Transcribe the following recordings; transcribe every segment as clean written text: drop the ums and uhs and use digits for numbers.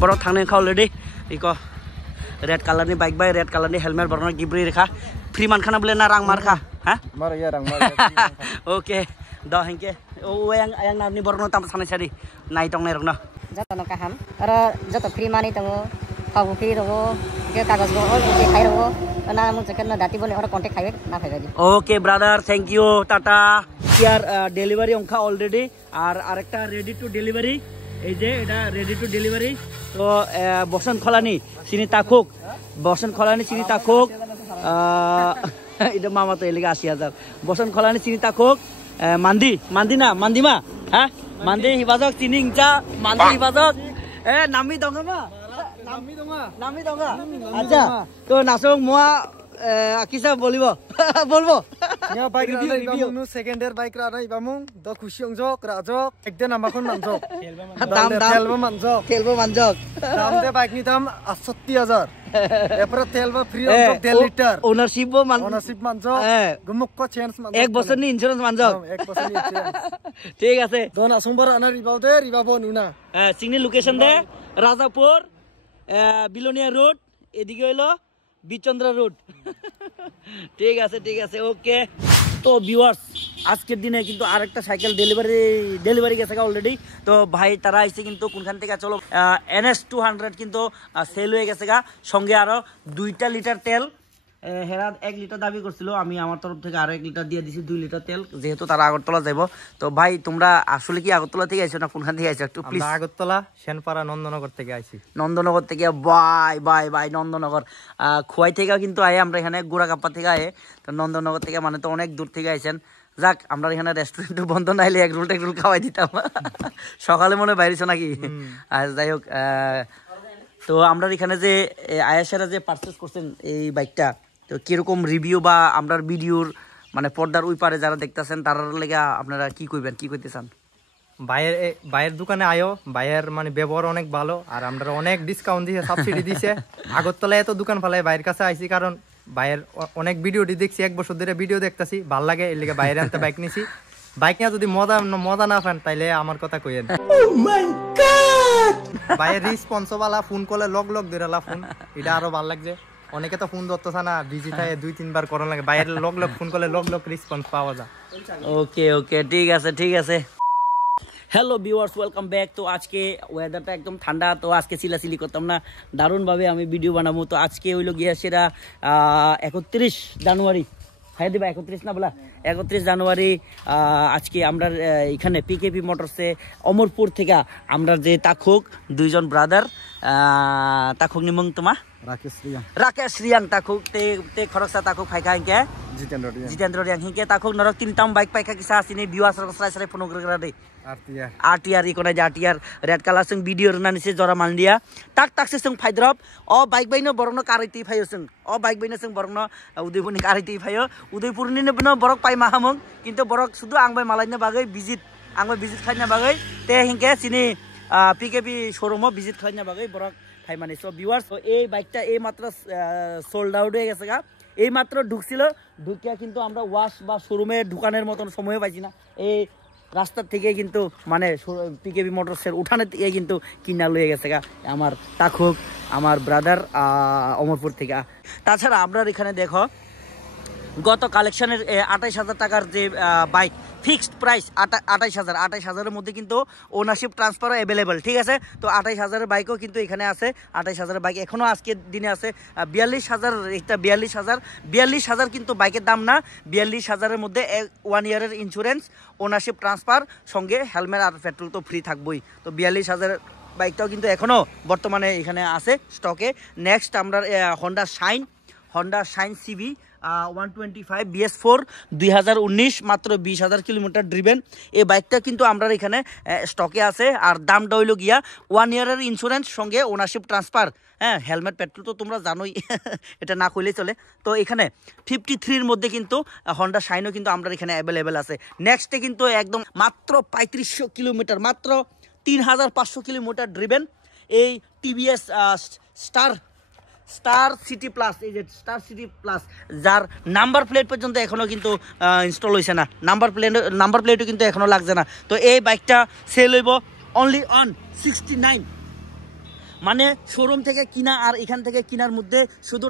borok thangna kha already iko red color ni bike by red color ni helmet borok gibri rekha free man khana bole na rang mar kha ha mar ya rang mar okay do hengke o yang namni borok tam sana sari nai tong nai rokna joto no kaham aro joto free mani tongo kagu free rogo ke kagaz go ol ke khai rogo na mu chekan na dati bole oro contact khaibe na phaibe okay brother thank you tata here delivery onkha already আর আরেকটা ready to delivery এই যে এটা ready to delivery তো বসন্ত খলানি চিনি তাকুক বসন্ত খলানি চিনি তাকুক এটা মামা তো এলিগে ৮০,০০০ বসন্ত খলানি চিনি তাকুক মান্দি না মান্দিমা হ্যাঁ মান্দি হিবাজক চিনি ইংচা মান্দি হিবাজক নামি দঙ্গা নামি দঙ্গা আচ্ছা তো নাসং মোয়া কিসা বলবো বলবো ya bike review nu second year bike ra ibamung do khushi ongjok rajok ekden amakon manjok দাম telbo manjok dam de bike ni dam 68000 এরপর তেলবা free onjok 1.5 litre ownership manjok gumuk ko chance manjok এক বছর নি insurance manjok এক বছর নি insurance ঠিক আছে দন আসুমবার আনা রিবাবো নুনা সিগনি লোকেশন দে রাজাপুর বিলোনিয়া রোড এদিকে হইলো বিচন্দ্র রোড ঠিক আছে ওকে তো ভিউয়ার্স আজকের দিনে কিন্তু আরেকটা সাইকেল ডেলিভারি গেছে অলরেডি তো ভাই তারা আইছে কিন্তু কোনখান থেকে চলো NS 200 কিন্তু সেল হয়ে গেছে গা সঙ্গে আরো 2 লিটার তেল হেরা 1 লিটার দাবি করছিল আমি আমার তরফ থেকে আরো 1 লিটার দিয়ে দিছি 2 লিটার তেল যেহেতু তারা আগরতলা যাইবো তো ভাই তোমরা আসলে কি আগরতলা থেকে আইছো না কোনখান থেকে আইছো একটু প্লিজ আমরা আগরতলা সেনপাড়া নন্দনগর থেকে আইছি নন্দনগর থেকে বাই নন্দনগর খোয়াই থেকে কিন্তু আয়ে আমরা এখানে গোড়াকাপ্পা থেকে আয়ে তো নন্দনগর থেকে মানে তো অনেক দূর থেকে আইছেন যাক আমরা এখানে রেস্টুরেন্ট বন্ধ নাইলে এক রোল খাওয়াই দিতাম সকালে মনে বাইরেছো নাকি আর যাই হোক তো আমরা এখানে যে আয়েশারা যে পারচেজ করছেন এই বাইকটা তো কিরকম রিভিউ বা আমরা ভিডিওর মানে পর্দার ওই পারে যারা দেখতেছেন তার লেগা আপনারা কি কইবেন কি কইতে চান ভাইয়ের দোকানে আয়ো ভাইয়ের মানে ব্যবহার অনেক ভালো আর আমরা অনেক ডিসকাউন্ট দিয়েছে সাবসিডি দিয়েছে আগরতলায় এত দোকান ফেলায় ভাইয়ের কাছে আইছি কারণ ভাইয়ের অনেক ভিডিওটি দেখছি 1 বছর ধরে ভিডিও দেখতেছি ভাল লাগে এর লেগে বাইরে আনতে বাইক নিছি বাইক নিয়ে যদি মজা না পান তাইলে আমার কথা কইেন ভাইয়ের রেসপন্স वाला ফোন কলে লগ ধরেলা ফোন এটা আরো ভাল লাগছে অনেকে তো ফোন ধরতেছ না বিজি থাকে 2-3 বার করন লাগে বাইরের লগ ফোন করলে লগ রেসপন্স পাওয়া যায় ওকে ঠিক আছে হ্যালো ভিউয়ার্স ওয়েলকাম ব্যাক তো আজকে ওয়েদারটা একদম ঠান্ডা তো আজকে চিলাচিলি করতাম না দারুণভাবে আমি ভিডিও বানাবো তো আজকে হইলো গিয়া সেরা 31 জানুয়ারি হ্যাঁ দিবা 31 না বলা 31 জানুয়ারি আজকে আমরা এখানে পিকেপি মোটরসে অমরপুর থেকে আমরা যে তাকুক দুইজন ব্রাদার তাকুক নিমং তোমা রাকেশ রিয়াং তাকুক te খরচা তাকুক ফাইকা হিংকে জিতেন্দ্র রিয়াং হিংকে তাকুক নরক তিনটাম বাইক পাইকা কিসা আসিনি ভিউয়ার্স সরাসরি ফোন করে দে RTR ইকোনা যে RTR রেড কালার সং ভিডিও রনানিছে জরা মালদিয়া টাক সং ফাইদ্রব অ বাইক বাইনো বরংনো কারাইতি ফাইयो সং অ বাইক বাইনো সং বরংনো উদয়পুরনি কারাইতি ফাইयो উদয়পুরনি নো বরক পাই মাহামং কিন্তু বরক শুধু আংবাই মালাইনা বাগৈ ভিজিট খাইনা বাগৈ তে হিংকে চিনি পিকেপি শোরুমও ভিজিট খাইনা বাগৈ বরক ফাই মানে সো ভিউয়ার্স এই বাইকটা এই মাত্র সোল্ড আউট হয়ে গেছে গা এই মাত্র ঢুকছিল ঢুকিয়া কিন্তু আমরা ওয়াশ বা শোরুমে ঢুকানোর মতন সময় পাইছি না এই রাস্তা থেকে কিন্তু মানে পিকেবি মোটরসের উঠানে থেকে কিন্তু কিনা লয়ে গেছে গা আমার তাকুক আমার ব্রাদার অমরপুর থেকে তাছাড়া আপনার এখানে দেখো গত কালেকশনের ২৮,০০০ টাকার যে বাইক ফিক্সড প্রাইস ২৮,০০০ মধ্যে কিন্তু ওনারশিপ ট্রান্সফারও অ্যাভেলেবল ঠিক আছে তো ২৮,০০০ বাইকও কিন্তু এখানে আছে ২৮,০০০ বাইক এখনও আজকের দিনে আছে ৪২,০০০ এটা ৪২,০০০ কিন্তু বাইকের দাম না ৪২,০০০-এর মধ্যে 1 ইয়ারের ইন্স্যুরেন্স ওনারশিপ ট্রান্সফার সঙ্গে হেলমেট আর পেট্রোল তো ফ্রি থাকবই তো ৪২,০০০ বাইকটাও কিন্তু এখনও বর্তমানে এখানে আছে স্টকে নেক্সট আমরা হন্ডা শাইন সিবি 125 BS4 2019 মাত্র 20,000 কিলোমিটার ড্রিভেন এই বাইকটা কিন্তু আমরা এখানে স্টকে আছে আর দামটা হইল গিয়া 1 ইয়ারের ইন্স্যুরেন্স সঙ্গে ওনারশিপ ট্রান্সফার হ্যাঁ হেলমেট পেট্রোল তো তোমরা জানোই এটা না কইলেই চলে তো এখানে 53 এর মধ্যে কিন্তু হন্ডা শাইনও কিন্তু আমরা এখানে অ্যাভেলেবেল আছে নেক্সটে কিন্তু একদম মাত্র 3500 কিলোমিটার মাত্র 3,500 কিলোমিটার ড্রিভেন এই টিভিএস স্টার সিটি প্লাস এই যে স্টার সিটি প্লাস যার নাম্বার প্লেট পর্যন্ত এখনো কিন্তু ইনস্টল হয়েছে না নাম্বার প্লেটও কিন্তু এখনো লাগছে না তো এই বাইকটা সেল হইব অনলি অন 69 মানে শোরুম থেকে কিনা আর এখান থেকে কিনার মধ্যে শুধু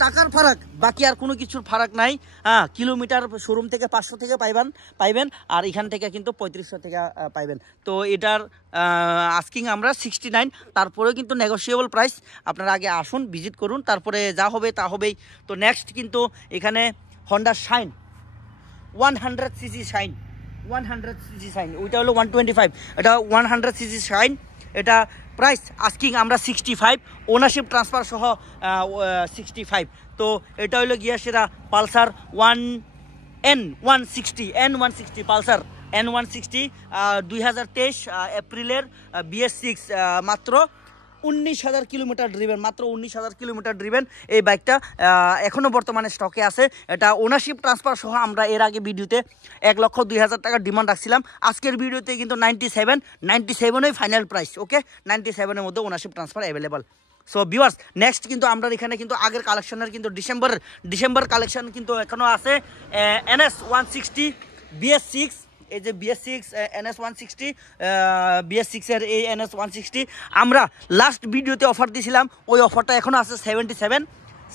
টাকার ফারাক, বাকি আর কোনো কিছুর ফারাক নাই। হ্যাঁ, কিলোমিটার শোরুম থেকে 500 থেকে পাইবেন আর এখান থেকে কিন্তু 3500 থেকে পাইবেন। তো এটার আস্কিং আমরা 69, তারপরেও কিন্তু নেগোশিয়েবল প্রাইস। আপনারা আগে আসুন, ভিজিট করুন, তারপরে যা হবে তা হবেই। তো নেক্সট কিন্তু এখানে Honda shine 100 CC shine, 100 CC shine, ওইটা হলো 125, এটা 100 সিসি শাইন। এটা প্রাইস আস্কিং আমরা 65, ওনারশিপ ট্রান্সফার সহ 65। তো এটা হলো গিয়া সেটা পালসার N160 পালসার N160 2023 এপ্রিলের BS6, মাত্র 19,000 কিলোমিটার ড্রিভেন, মাত্র 19,000 কিলোমিটার ড্রিভেন। এই বাইকটা এখনও বর্তমানে স্টকে আছে। এটা ওনারশিপ ট্রান্সফার সহ আমরা এর আগে ভিডিওতে 1,02,000 টাকা ডিমান্ড রাখছিলাম। আজকের ভিডিওতে কিন্তু 97 ফাইনাল প্রাইস। ওকে, 97-এর মধ্যে ownership transfer available. So viewers, next কিন্তু আমরা এখানে কিন্তু আগের কালেকশনের কিন্তু ডিসেম্বর কালেকশন কিন্তু এখনও আছে। NS160 BS6, এই যে BS6 NS160 BS6 এর এই NS160 আমরা লাস্ট ভিডিওতে অফার দিয়েছিলাম, ওই অফারটা এখনও আছে 77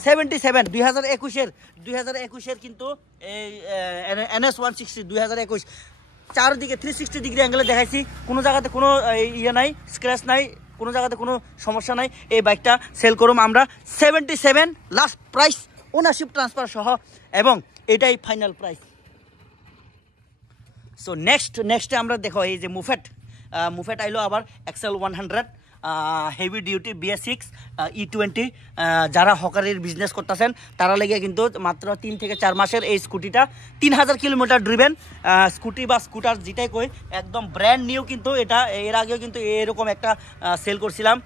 2021-এর কিন্তু এই NS160 2021 চারদিকে 360 ডিগ্রি অ্যাঙ্গেলে দেখাইছি, কোনো জায়গাতে কোনো ইয়ে নাই, স্ক্র্যাচ নাই, কোনো জায়গাতে কোনো সমস্যা নাই। এই বাইকটা সেল করুম আমরা 77 লাস্ট প্রাইস, ওনারশিপ ট্রান্সফার সহ, এবং এটাই ফাইনাল প্রাইস। সো নেক্সটে আমরা দেখো এই যে মুফেট আইলো আবার XL 100 heavy duty BS6 E20। যারা হকারির বিজনেস করতেছেন তারা লেগে কিন্তু মাত্র 3 থেকে 4 মাসের এই স্কুটিটা 3000 কিলোমিটার ড্রিভেন স্কুটি বা স্কুটার যেটাই কই, একদম ব্র্যান্ড নিউ। কিন্তু এটা এর আগেও কিন্তু এরকম একটা সেল করছিলাম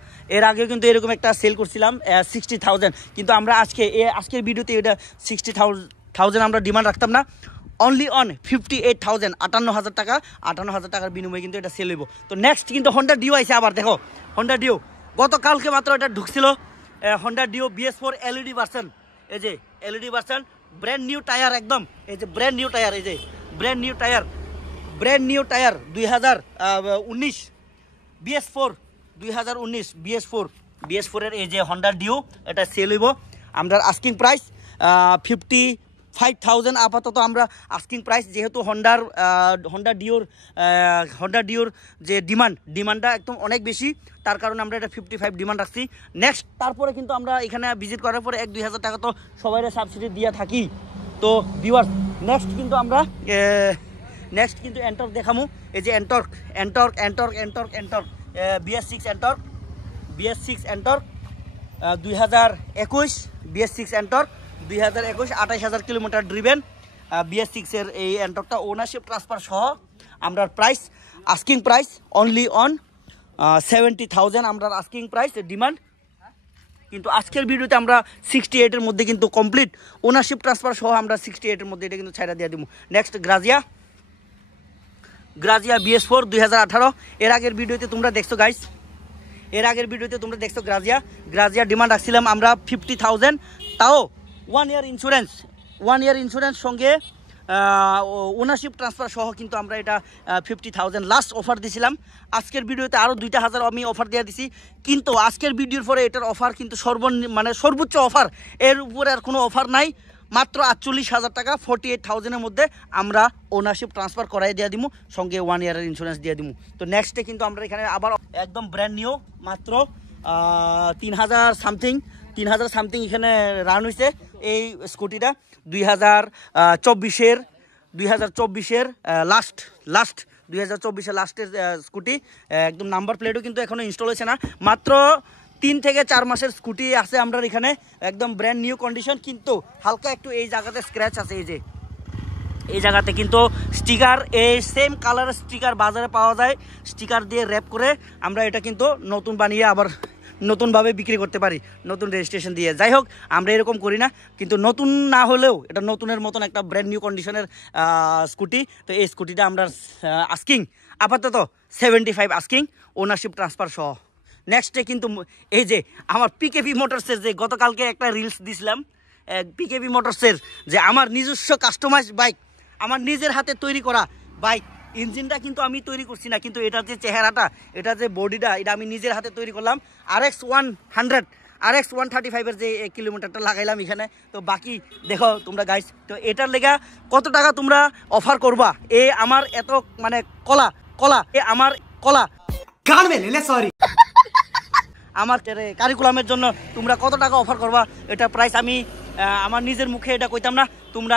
60,000, কিন্তু আমরা আজকের ভিডিওতে এটা 60,000 আমরা ডিমান্ড রাখতাম না, অনলি অন 58,000, 58,000 টাকা, 58,000 টাকার বিনিময়ে কিন্তু এটা সেল হইব। তো নেক্সট কিন্তু হন্ডা ডিও আইছে আবার। দেখো হন্ডা ডিও গতকালকে মাত্র এটা ঢুকছিল, Honda deo BS4 LED version. এই যে LED version, brand new tyre, একদম এই যে ব্র্যান্ড নিউ টায়ার, এই যে brand new tyre 2019 BS4 2019 BS4 এর এই যে হন্ডা ডিও, এটা সেল হইব। আমরা আস্কিং প্রাইস 55,000 আপাতত আমরা আস্কিং প্রাইস, যেহেতু হন্ডা ডিওর যে ডিমান্ডটা একদম অনেক বেশি, তার কারণে আমরা এটা 55 ডিমান্ড রাখছি। নেক্সট তারপরে কিন্তু আমরা এখানে ভিজিট করার পরে 1-2 হাজার টাকা তো সবাই সাবসিডি দিয়ে থাকি। তো ভিউয়ার্স, নেক্সট কিন্তু এন্টর্ক দেখামু। এই যে Ntorq BS6 Ntorq 2021 BS6 Ntorq 2021 28,000 kilometre driven BS6 এর এই এন্টর্কটা ওনারশিপ ট্রান্সফার সহ আমরা price asking price only on 70,000 আমরা আস্কিং প্রাইস ডিমান্ড। কিন্তু আজকের ভিডিওতে আমরা 68-এর মধ্যে কিন্তু কমপ্লিট ওনারশিপ ট্রান্সফার সহ আমরা 68-এর মধ্যে এটা কিন্তু ছাইড়া দিয়ে দিব। নেক্সট গ্রাজিয়া BS4 2018, এর আগের ভিডিওতে তোমরা দেখছো গাইস, গ্রাজিয়া ডিমান্ড রাখছিলাম আমরা 50,000, তাও 1 ইয়ার ইন্স্যুরেন্স সঙ্গে ওনারশিপ ট্রান্সফার সহ কিন্তু আমরা এটা 50,000 লাস্ট অফার দিছিলাম। আজকের ভিডিওতে আরও 2,000 আমি অফার দিয়ে দিছি, কিন্তু আজকের ভিডিওর পরে এটার অফার কিন্তু সর্বোচ্চ অফার, এর উপরে আর কোনো অফার নাই। মাত্র 48,000 টাকা 48,000-এর মধ্যে আমরা ওনারশিপ ট্রান্সফার করাই দিয়ে দিব, সঙ্গে 1 ইয়ারের ইন্স্যুরেন্স দিয়ে দিব। তো নেক্সটে কিন্তু আমরা এখানে আবার একদম ব্র্যান্ড নিউ মাত্র 3,000 সামথিং এখানে রান হয়েছে এই স্কুটিটা 2024-এর লাস্ট 2024-এর লাস্টের স্কুটি, একদম নাম্বার প্লেটও কিন্তু এখনো ইনস্টল হয়েছে না, মাত্র 3 থেকে 4 মাসের স্কুটি আছে আমরা এখানে, একদম ব্র্যান্ড নিউ কন্ডিশন। কিন্তু হালকা একটু এই জায়গাতে স্ক্র্যাচ আছে, এই জায়গাতে কিন্তু স্টিকার, এই সেম কালারের স্টিকার বাজারে পাওয়া যায়, স্টিকার দিয়ে র্যাপ করে আমরা এটা কিন্তু নতুন বানিয়ে আবার নতুনভাবে বিক্রি করতে পারি, নতুন রেজিস্ট্রেশন দিয়ে। যাই হোক, আমরা এরকম করি না, কিন্তু নতুন না হলেও এটা নতুনের মতন একটা ব্র্যান্ড নিউ কন্ডিশনের স্কুটি। তো এই স্কুটিটা আমরা আস্কিং আপাতত 75 আস্কিং, ওনারশিপ ট্রান্সফার সহ। নেক্সটে কিন্তু এই যে আমার পিকেপি মোটরসের যে গতকালকে একটা রিলস দিছিলাম, পিকেপি মোটরসের যে আমার নিজস্ব কাস্টমাইজ বাইক, আমার নিজের হাতে তৈরি করা বাইক ইঞ্জিনটা কিন্তু আমি তৈরি করছি না, কিন্তু এটার যে চেহারাটা, এটা যে বডিটা, এটা আমি নিজের হাতে তৈরি করলাম। RX 100 RX 135 এর যে কিলোমিটারটা লাগাইলাম এখানে। তো বাকি দেখো তোমরা গাইস, তো এটার লেগা কত টাকা তোমরা অফার করবা? এ আমার এত মানে কলা কলা এ আমার কলা কান মেলে সরি আমার কারিকুলামের জন্য তোমরা কত টাকা অফার করবা? এটা প্রাইস আমি আমার নিজের মুখে এটা কইতাম না, তোমরা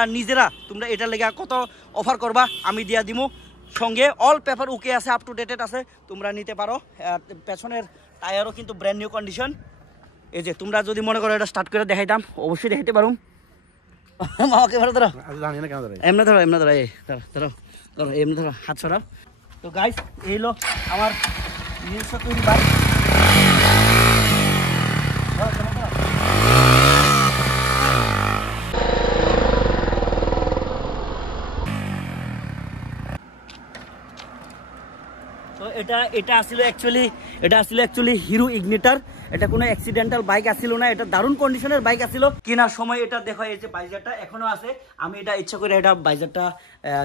এটার লেগা কত অফার করবা আমি দিয়া দিমু। সঙ্গে অল পেপার ওকে আছে, আপ টু ডেটেড আছে, তোমরা নিতে পারো। পেছনের টায়ারও কিন্তু ব্র্যান্ড নিউ কন্ডিশন। এই যে তোমরা যদি মনে করো এটা স্টার্ট করে দেখাইতাম, অবশ্যই দেখাইতে পারো। মামাকে ধরো ধরো, এমনি ধরো, এমনি ধরো, এই ধরো ধরো, এমনি ধরো, হাত সরাও। তো গাইস, এই হলো আমার নিজস্ব তৈরি বাইক। তো এটা আসলে অ্যাকচুয়ালি হিরো ইগনিটার। এটা কোনো অ্যাক্সিডেন্টাল বাইক আসছিল না, এটা দারুণ কন্ডিশনের বাইক আসছিল। কেনার সময় এটা দেখো, এই যে বাইজারটা এখনো আছে। আমি এটা ইচ্ছা করে এটা বাইজারটা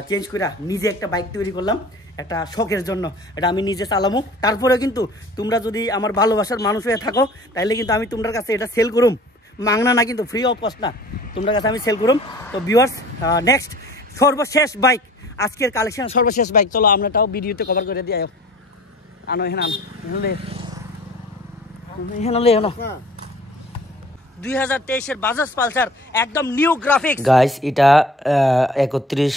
চেঞ্জ করে নিজে একটা বাইক তৈরি করলাম, একটা শখের জন্য। এটা আমি নিজে চালামো। তারপরে কিন্তু তোমরা যদি আমার ভালোবাসার মানুষ হয়ে থাকো, তাহলে কিন্তু আমি তোমার কাছে এটা সেল করুম, মাংনা না, কিন্তু ফ্রি অফ কস্ট না, তোমার কাছে আমি সেল করুম। তো ভিউয়ার্স, নেক্সট সর্বশেষ বাইক, আজকের কালেকশন সর্বশেষ বাইক, চলো আমরাটাও ভিডিওতে কভার করে দিয়ে আনো। এখানে 2023-এর বাজাজ পালসার, একদম নিউ গ্রাফিক্স। গাইস, এটা 31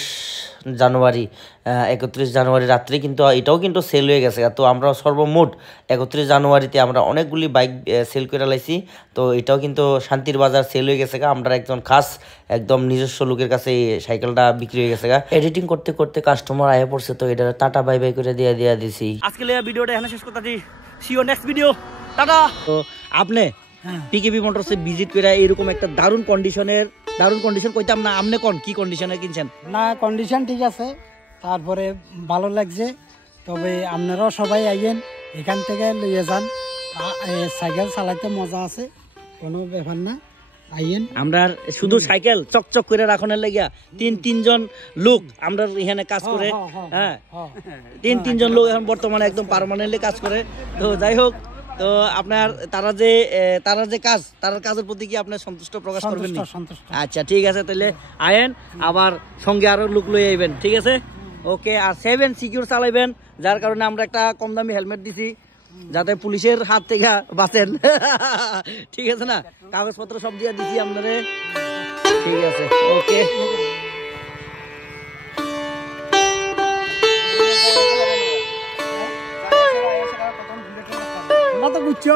জানুয়ারি রাত্রে কিন্তু এটাও কিন্তু সেল হয়ে গেছে। তো আমরা সর্বমোট 31 জানুয়ারিতে আমরা অনেকগুলি বাইক সেল করে লাইছি। তো এটাও কিন্তু শান্তির বাজার সেল হয়ে গেছে। আমরা একজন খাস একদম নিজস্ব লোকের কাছে এই সাইকেলটা বিক্রি হয়ে গেছে। এডিটিং করতে করতে কাস্টমার আয়া পড়ছে, তো এটা টাটা বাই বাই করে দিয়ে দিছি। আজকে ভিডিওটা এখানে শেষ করতেছি। See you next video, tata. তো আপনি পিকেবি মোটরসে ভিজিট করে এরকম একটা দারুণ কন্ডিশন কইতাম না, আপনি কোন কি কন্ডিশনে কিনছেন? না, কন্ডিশন ঠিক আছে, তারপরে ভালো লাগছে। তবে আপনারাও সবাই আইয়েন, এখান থেকে লইয়ে যান। সাইকেল চালাইতে মজা আছে, কোনো ব্যাপার না, আইয়েন। আমরা শুধু সাইকেল চকচক করে রাখনের লাগিয়া তিনজন লোক আমরা এখানে কাজ করে। হ্যাঁ, তিনজন লোক এখন বর্তমানে একদম পার্মানেন্টলি কাজ করে। তো যাই হোক, তো আপনার তারা যে তার কাজের প্রতি কি আপনার সন্তুষ্ট প্রকাশ করবেন? আচ্ছা, ঠিক আছে, তাহলে আয়েন, আবার সঙ্গে আরো লোক লই আইবেন, ঠিক আছে? ওকে। আর 7 সিকিউর চালাইবেন, যার কারণে আমরা একটা কম দামি হেলমেট দিছি, যাতে পুলিশের হাত থেকে বাঁচেন। ঠিক আছে না? কাগজপত্র সব দিয়ে দিছি আপনারে, ঠিক আছে? ওকে। তো বুঝছো।